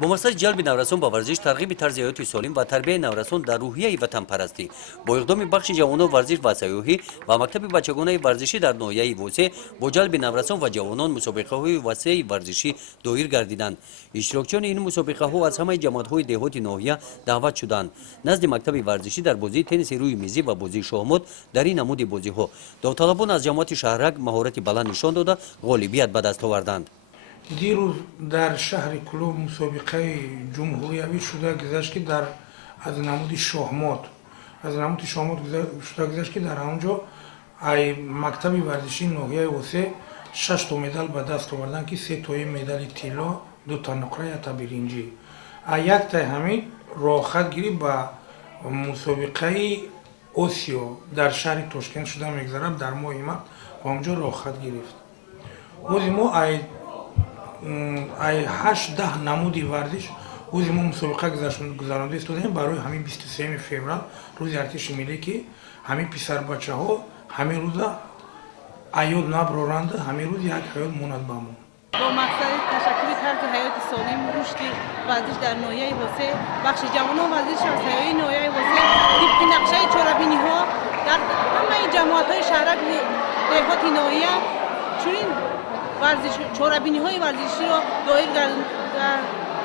با مقصد جلب نورسان با ورزش، ترغیب طرز حیات سالم و تربیت نورسان در روحیه وطن پرستی با اقدام بخش جوانان ورزش و سیاحی و مکتب بچگانه ورزشی در ناحیه وسه با جلب نورسان و جوانان مسابقه‌های وسیع ورزشی دایر گردیدند. اشتراکچیان این مسابقه‌ها از همه جماعت‌های دهات ناحیه دعوت شدند. نزد مکتب ورزشی در بازی تنیس روی میزی و بازی شاهمات در این نمود بازی‌ها داوطلبان از جماعت شهرک مهارت بلند نشان داده غالبیت به دست آوردند. دیروز در شهر کلوب مسابقه جمهوریوی شده گذشت که در از نمود شاهمات شده گذشت که در آنجا ای مکتب ورزشی ناحیه وسه 6 تا مدال به دست آوردن که 3 تای مدال طلا، 2 تا نقره، 1 تا برنجی. یک تا همین راحت گیری به مسابقه آسیا در شهر تاشکند شده میگذرد در ماه مارس و آنجا راحت گرفت. ولی ما ای 8-10 نمودی ورزش روز ما مسابقه گذرانده استادیم برای همین 23 فوریه روز ارتش ملی که همین پسر بچه ها همین روز ایاد نبرارند همین روز یک حیات موند بامون. با مقصد تشکیل طرز حیات سالم رشد ورزش در ناحیه وسه بخش جوانان ورزش و سیاحی ناحیه وسه طبق نقشه چهاربینی ها در همه جماعت های شهرک دهات ناحیه چنین چهاربینی های ورزشی را دایر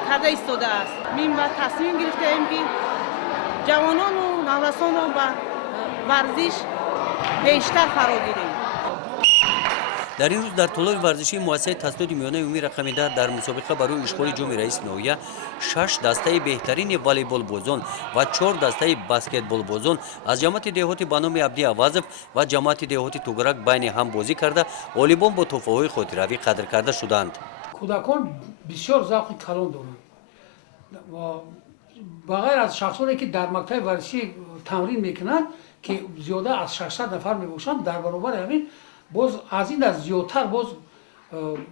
کرده ایستاده است. من با تصمیم گرفتیم که جوانان و نورسان را به ورزش بیشتر فرا گیریم. در این روز در طلوع ورزشی مؤسسه تسلیحات میانه عمومی رقم 10 در مسابقه برای اشغال جام رئیس ناحیه 6 دسته بهترین والیبال بازان و 4 دسته بسکتبال بازان از جماعت دهات به نام عبدی اوازف و جماعت دهات توگرک بین هم بازی کرده والیبال با تحفه‌های خاطره‌ای قدر کرده شدند. کودکان بسیار ذوق کلان دارند و بغیر از شخصانی که در مکتب ورزشی تمرین میکنند که زیاده از 600 نفر میباشند در برابر همین باز از این از زیادتر باز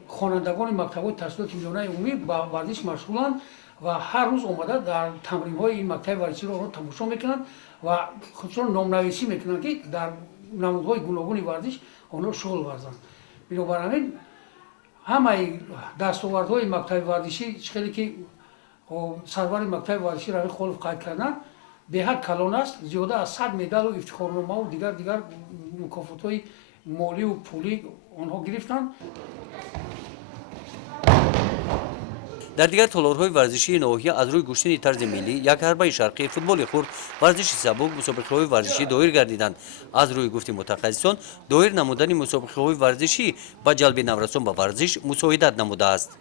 خوانندگان مکتب‌های تحصیلات میانه عمومی با ورزش مشغولند و هر روز آمده در تمرین‌های این مکتب ورزشی را تماشا میکنند و خودشان نام‌نویسی میکنند که در نمودهای گوناگون ورزش آنها شغل ورزند. بنابراین همه دستاوردهای مکتب ورزشی خیلی که سرور مکتب ورزشی را خلف قید کردن به حد کلان است. زیاده از 100 مدال و افتخارنامه و دیگر مکافات‌های مالی و پولی آنها گرفتند. در دیگر تالارهای ورزشی ناحیه از روی گشتن طرز ملی یک حربه شرقی فوتبال خرد ورزش سبک مسابقه‌های ورزشی دایر گردیدند. از روی گفت متخصصان دایر نمودن مسابقه‌های ورزشی با جلب نورسان به ورزش مساعدت نموده است.